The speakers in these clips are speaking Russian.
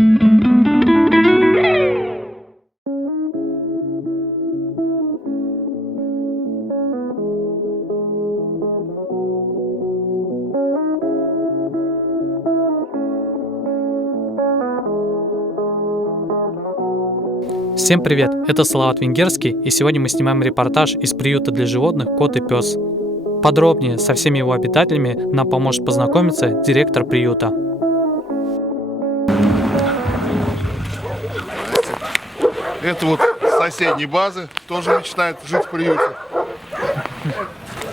Всем привет, это Салават Венгерский, и сегодня мы снимаем репортаж из приюта для животных «Кот и пес». Подробнее со всеми его обитателями нам поможет познакомиться директор приюта. Это вот с соседней базы тоже начинает жить в приюте.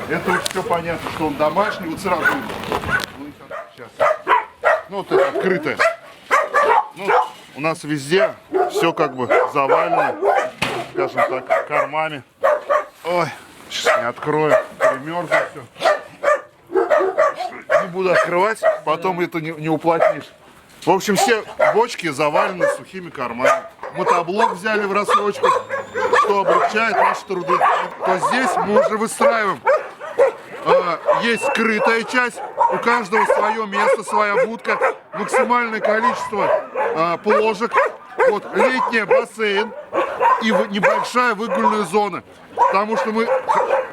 Это вот все понятно, что он домашний, вот сразу. Сейчас. Ну вот это открытое. Ну, у нас везде все как бы завалено, скажем так, кормами. Ой, сейчас не открою, примерзло все. Не буду открывать, потом это не уплотнишь. В общем, все бочки завалены сухими кормами. Мотоблок взяли в рассрочку, что облегчает наши труды. То здесь мы уже выстраиваем. Есть скрытая часть, у каждого свое место, своя будка, максимальное количество плошек, вот, летний бассейн и небольшая выгульная зона. Потому что мы,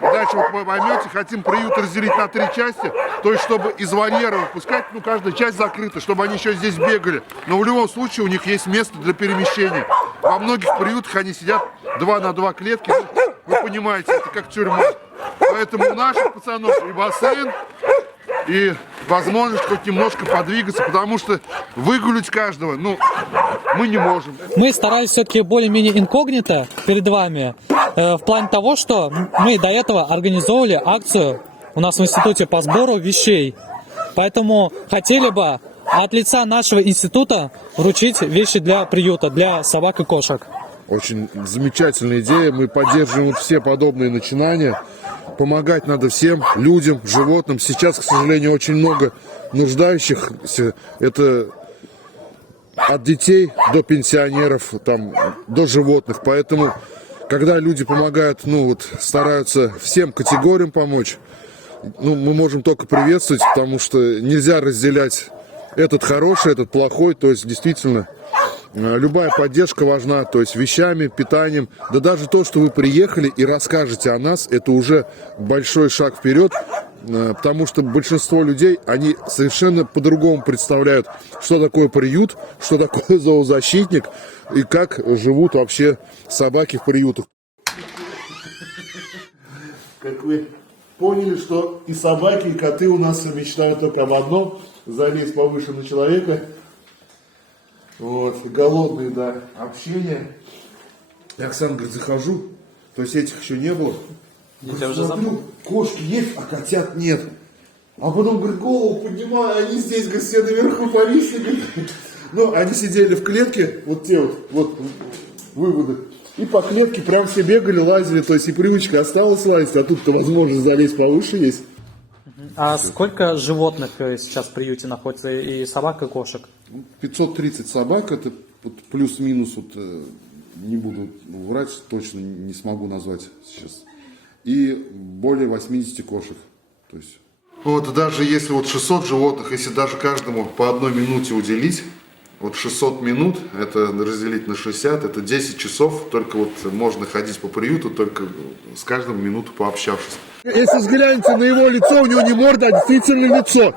дальше вот вы поймете, хотим приют разделить на 3 части, то есть чтобы из вольера выпускать, ну каждая часть закрыта, чтобы они еще здесь бегали. Но в любом случае у них есть место для перемещения. Во многих приютах они сидят 2 на 2 клетки, вы понимаете, это как тюрьма. Поэтому у наших пацанов и бассейн, и возможность хоть немножко подвигаться, потому что выгулить каждого, ну, мы не можем. Мы старались все-таки более-менее инкогнито перед вами, в плане того, что мы до этого организовывали акцию у нас в институте по сбору вещей. Поэтому хотели бы от лица нашего института вручить вещи для приюта, для собак и кошек. Очень замечательная идея, мы поддерживаем все подобные начинания. Помогать надо всем людям, животным. Сейчас, к сожалению, очень много нуждающихся. Это от детей до пенсионеров, там, до животных. Поэтому, когда люди помогают, ну вот, стараются всем категориям помочь, ну, мы можем только приветствовать, потому что нельзя разделять этот хороший, этот плохой. То есть, действительно, любая поддержка важна, то есть вещами, питанием. Да даже то, что вы приехали и расскажете о нас, это уже большой шаг вперед, потому что большинство людей, они совершенно по-другому представляют, что такое приют, что такое зоозащитник и как живут вообще собаки в приютах. Как вы поняли, что и собаки, и коты у нас мечтают только об одном – залезть повыше на человека. Вот, голодные, да, общение. Я, Оксана, говорит, захожу, то есть этих еще не было. Я уже смотрю, кошки есть, а котят нет. А потом, говорит, голову поднимаю, они здесь, говорит, все наверху повисли. Ну, они сидели в клетке, вот те вот выводы. И по клетке прям все бегали, лазили, то есть и привычка осталась лазить, а тут-то возможность залезть повыше есть. А сколько животных сейчас в приюте находится, и собак, и кошек? 530 собак, это вот плюс-минус, вот, не буду врать, точно не смогу назвать сейчас. И более 80 кошек. То есть. Вот даже если вот 600 животных, если даже каждому по 1 минуте уделить, вот 600 минут, это разделить на 60, это 10 часов, только вот можно ходить по приюту, только с каждым минуту пообщавшись. Если взглянете на его лицо, у него не морда, а действительно лицо.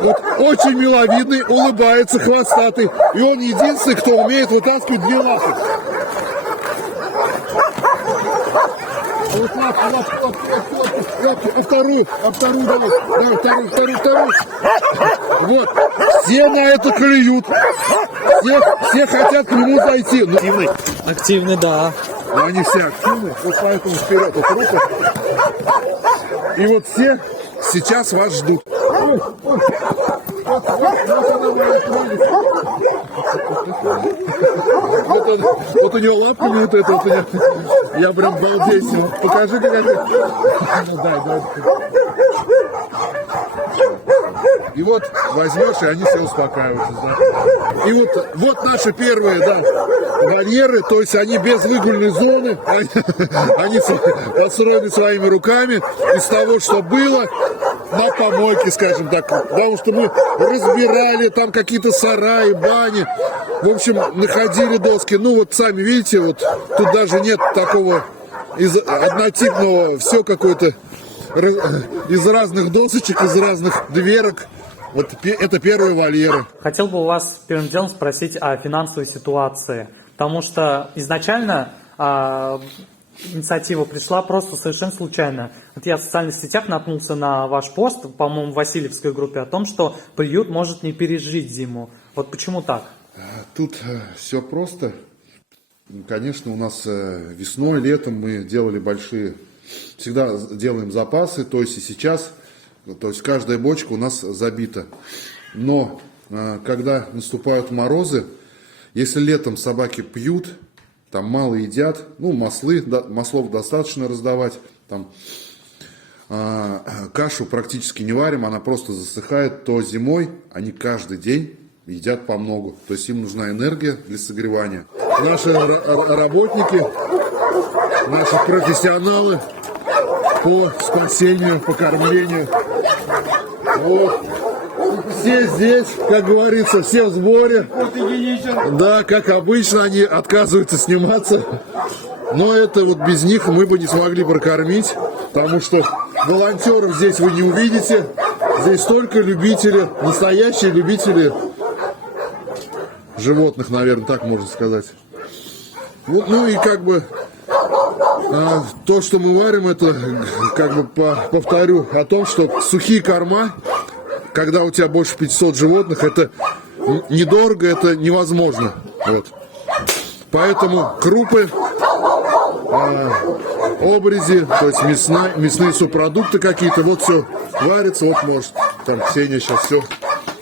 Вот очень миловидный, улыбается, хвостатый. И он единственный, кто умеет вытаскивать 2 лапы. Вот лапу, вторую давай, вторую. Вот, все на это клюют. Все хотят к нему зайти. Активный? Активный, да. Но они все активны, вот поэтому вперед от руку. И вот все сейчас вас ждут. Вот у него лапки вот это вот у него. Я прям балдею. Покажи, как это. И вот возьмешь, и они все успокаиваются. Да? И вот наши первые, да, вольеры, то есть они без выгульной зоны, они построены своими руками из того, что было. на помойке, скажем так. Потому что мы разбирали там какие-то сараи, бани. В общем, находили доски. Ну вот сами видите, вот тут даже нет такого однотипного, все какое-то из разных досочек, из разных дверок. Вот это первые вольеры. Хотел бы у вас первым делом спросить о финансовой ситуации, потому что изначально инициатива пришла просто совершенно случайно. Вот я в социальных сетях наткнулся на ваш пост, по-моему, в Васильевской группе, о том, что приют может не пережить зиму. Вот почему так? Тут все просто. Конечно, у нас весной, летом мы делали большие, всегда делаем запасы, то есть и сейчас, то есть каждая бочка у нас забита. Но когда наступают морозы, если летом собаки пьют, там мало едят, ну маслов достаточно раздавать, там кашу практически не варим, она просто засыхает, то зимой они каждый день едят по многу, то есть им нужна энергия для согревания. Наши работники, наши профессионалы по спасению, по кормлению, вот. Все здесь, как говорится, все в сборе. Да, как обычно, они отказываются сниматься. Но это вот без них мы бы не смогли прокормить, потому что волонтеров здесь вы не увидите. Здесь только любители, настоящие любители животных, наверное, так можно сказать. Вот, ну и как бы то, что мы варим, это, как бы повторю о том, что сухие корма, когда у тебя больше 500 животных, это недорого, это невозможно. Вот. Поэтому крупы, обрези, то есть мясные субпродукты какие-то, вот все варится, вот может, там Ксения сейчас все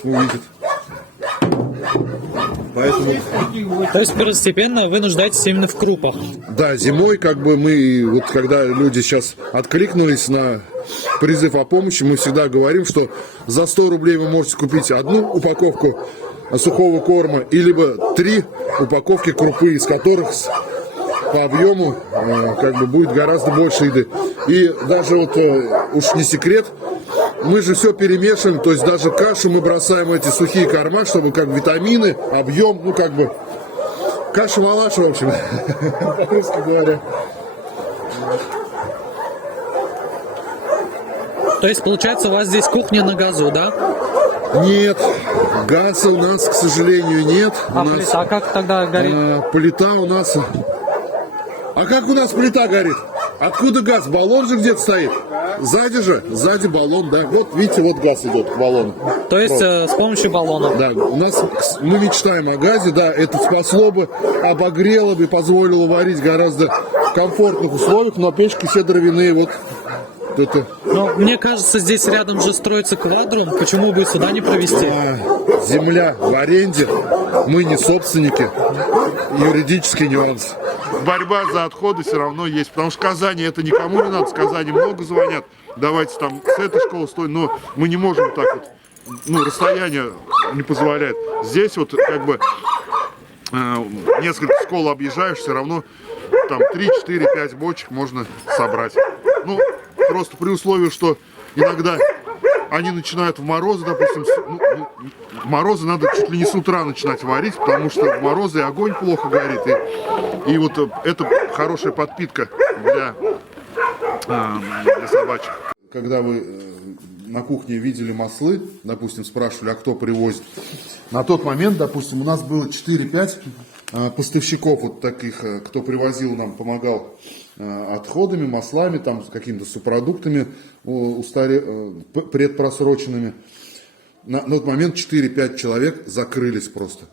увидит. Поэтому... То есть первостепенно вы нуждаетесь именно в крупах? Да, зимой как бы мы, вот когда люди сейчас откликнулись на призыв о помощи, мы всегда говорим, что за 100 рублей вы можете купить одну упаковку сухого корма и либо 3 упаковки крупы, из которых по объему как бы будет гораздо больше еды. И даже вот уж не секрет, мы же все перемешиваем, то есть даже кашу мы бросаем эти сухие корма, чтобы как витамины, объем, ну как бы каша-малаша, в общем, по-русски говоря. То есть, получается, у вас здесь кухня на газу, да? Нет, газа у нас, к сожалению, нет. А плита как тогда горит? Плита у нас... А как у нас плита горит? Откуда газ? Баллон же где-то стоит. Сзади же, сзади баллон, да. Вот, видите, вот газ идет к баллону. То есть с помощью баллона? Да, у нас, мы мечтаем о газе, да, это спасло бы, обогрело бы, позволило варить гораздо в комфортных условиях, но печки все дровяные, вот. Это... Но мне кажется, здесь рядом же строится квадрум, почему бы сюда не провести? Земля в аренде, мы не собственники, юридический нюанс. Борьба за отходы все равно есть, потому что Казани это никому не надо, с Казани много звонят, давайте там с этой школы стоит, но мы не можем так вот, ну расстояние не позволяет. Здесь вот как бы несколько школ объезжаешь, все равно там 3, 4, 5 бочек можно собрать. Ну, просто при условии, что иногда они начинают в морозы, допустим, в морозы надо чуть ли не с утра начинать варить, потому что в морозы огонь плохо горит. И вот это хорошая подпитка для собачек. Когда вы на кухне видели маслы, допустим, спрашивали, а кто привозит, на тот момент, допустим, у нас было 4-5 поставщиков вот таких, кто привозил нам, помогал отходами, маслами, там, с какими-то субпродуктами предпросроченными. На тот момент 4-5 человек закрылись просто.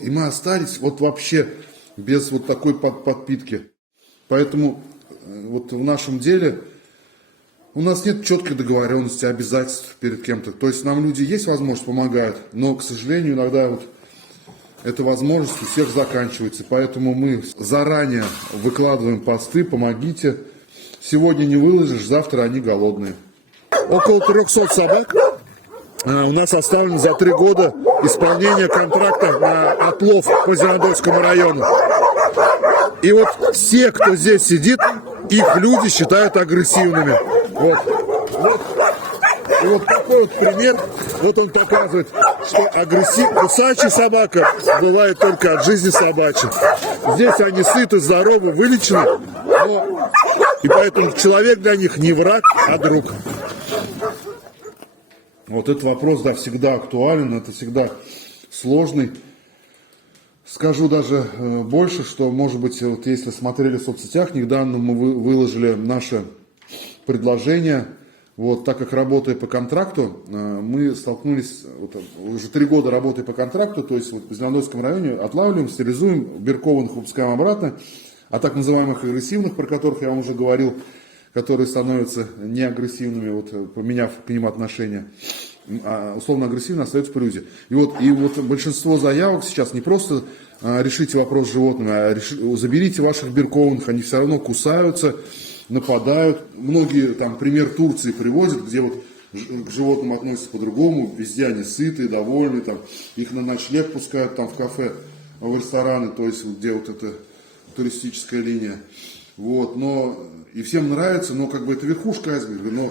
И мы остались вот вообще без вот такой подпитки. Поэтому вот в нашем деле у нас нет четкой договоренности, обязательств перед кем-то. То есть нам люди есть возможность, помогают, но, к сожалению, иногда вот эта возможность у всех заканчивается. Поэтому мы заранее выкладываем посты, помогите. Сегодня не выложишь, завтра они голодные. Около 300 собак у нас оставлено за 3 года исполнения контракта на отлов по Зеленодольскому району. И вот все, кто здесь сидит, их люди считают агрессивными. Вот. И вот такой вот пример, вот он показывает, что кусачая собака бывает только от жизни собачьей. Здесь они сыты, здоровы, вылечены, и поэтому человек для них не враг, а друг. Вот этот вопрос, да, всегда актуален, это всегда сложный. Скажу даже больше, что, может быть, вот если смотрели в соцсетях, недавно мы выложили наше предложение. Вот, так как работая по контракту, мы столкнулись, вот, уже 3 года работая по контракту, то есть вот, в Зеленодольском районе отлавливаем, стерилизуем, биркованных выпускаем обратно, а так называемых агрессивных, про которых я вам уже говорил, которые становятся неагрессивными, вот, поменяв к ним отношения, условно агрессивно остаются в приюте. И вот большинство заявок сейчас не просто решите вопрос с животными, а заберите ваших биркованных, они все равно кусаются, нападают. Многие там пример Турции приводят, где вот к животным относятся по-другому, везде они сытые, довольны, там, их на ночлег пускают там в кафе, в рестораны, то есть вот, где вот эта туристическая линия. Вот, но и всем нравится, но как бы это верхушка айсберга, но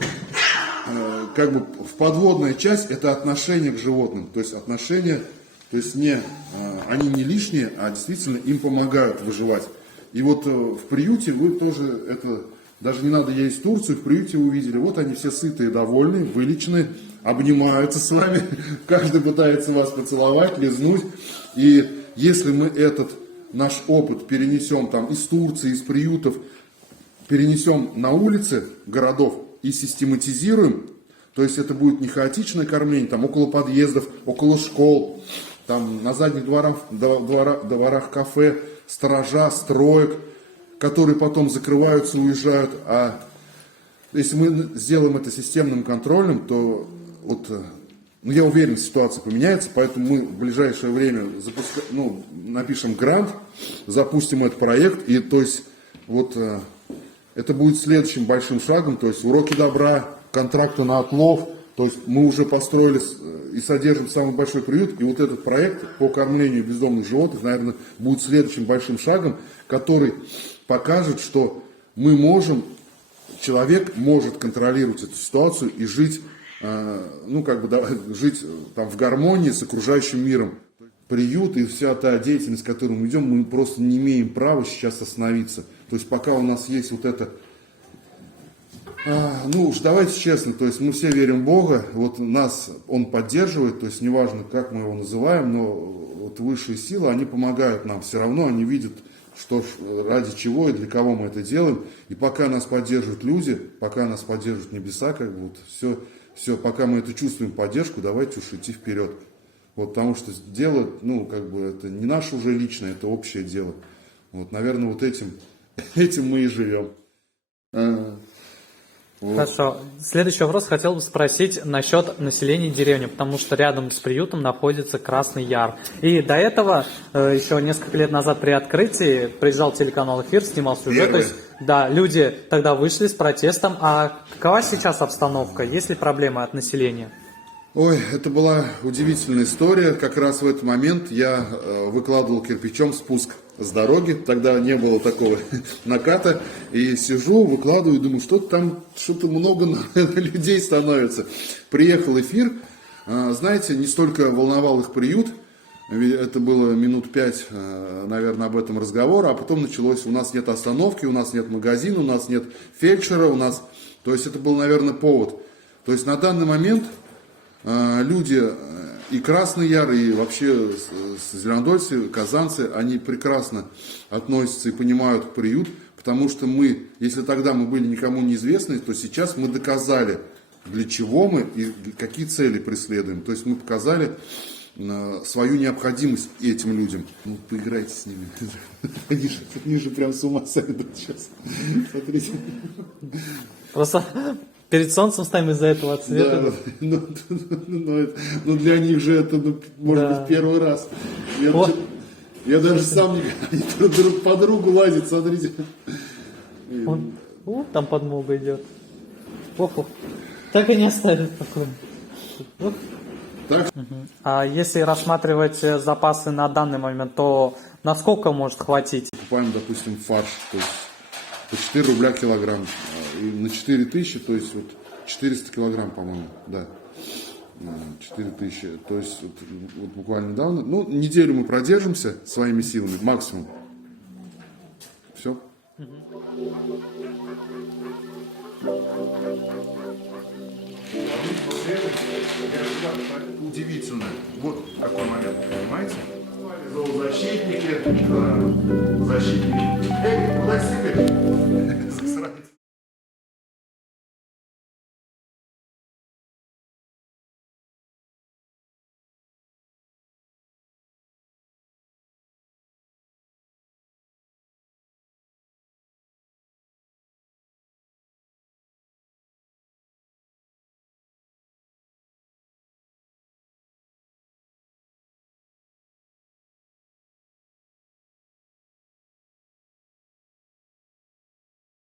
как бы в подводная часть это отношение к животным, то есть отношения, то есть они не лишние, а действительно им помогают выживать. И вот в приюте вы тоже это, даже не надо ездить в Турцию, в приюте вы увидели, вот они все сытые, довольные, вылечены, обнимаются с вами, каждый пытается вас поцеловать, лизнуть. И если мы этот наш опыт перенесем там из Турции, из приютов, перенесем на улицы городов и систематизируем, то есть это будет не хаотичное кормление, там около подъездов, около школ, там на задних дворах кафе, сторожа, строек, которые потом закрываются и уезжают. А если мы сделаем это системным контролем, то вот, я уверен, ситуация поменяется, поэтому мы в ближайшее время напишем грант, запустим этот проект, и то есть вот это будет следующим большим шагом, то есть уроки добра, контракты на отлов, то есть мы уже построили и содержим самый большой приют, и вот этот проект по кормлению бездомных животных, наверное, будет следующим большим шагом, который покажет, что мы можем, человек может контролировать эту ситуацию и жить, жить там в гармонии с окружающим миром. Приют и вся та деятельность, к которой мы идем, мы просто не имеем права сейчас остановиться. То есть пока у нас есть вот это, давайте честно, то есть мы все верим в Бога, вот нас Он поддерживает, то есть неважно, как мы его называем, но вот высшие силы, они помогают нам, все равно они видят, что ради чего и для кого мы это делаем. И пока нас поддерживают люди, пока нас поддерживают небеса, как бы вот все, пока мы это чувствуем поддержку, давайте уж идти вперед. Вот, потому что дело, это не наше уже личное, это общее дело. Вот, наверное, вот этим мы и живем. Вот. Хорошо. Следующий вопрос хотел бы спросить насчет населения деревни, потому что рядом с приютом находится Красный Яр. И до этого, еще несколько лет назад при открытии, приезжал телеканал «Эфир», снимал сюжет. То есть, да, люди тогда вышли с протестом. А какова сейчас обстановка? Есть ли проблемы от населения? Ой, это была удивительная история. Как раз в этот момент я выкладывал кирпичом спуск с дороги. Тогда не было такого наката. И сижу, выкладываю, думаю, что-то много людей становится. Приехал эфир. Знаете, не столько волновал их приют. Это было минут 5, наверное, об этом разговора. А потом началось, у нас нет остановки, у нас нет магазина, у нас нет фельдшера. То есть это был, наверное, повод. То есть на данный момент люди и Красный Яр, и вообще зеленодольцы, казанцы, они прекрасно относятся и понимают приют, потому что мы, если тогда мы были никому неизвестны, то сейчас мы доказали, для чего мы и какие цели преследуем. То есть мы показали свою необходимость этим людям. Поиграйте с ними. Они же прям с ума сойдут сейчас. Смотрите. Просто перед солнцем ставим из-за этого цвета. Да, но для них же это, может быть, первый раз. Я даже сам не друг по другу лазит, смотрите. Там подмога идет. Так и не оставит такое. А если рассматривать запасы на данный момент, то насколько может хватить? Покупаем, допустим, фарш, то есть по 4 рубля килограмм. И на 4 тысячи, то есть вот 400 килограмм, по-моему, да. 4000. То есть вот буквально недавно. Ну, неделю мы продержимся своими силами, максимум. Все. Удивительно. Вот какой момент, понимаете? Зоозащитники, защитники. Эй, куда сыпать?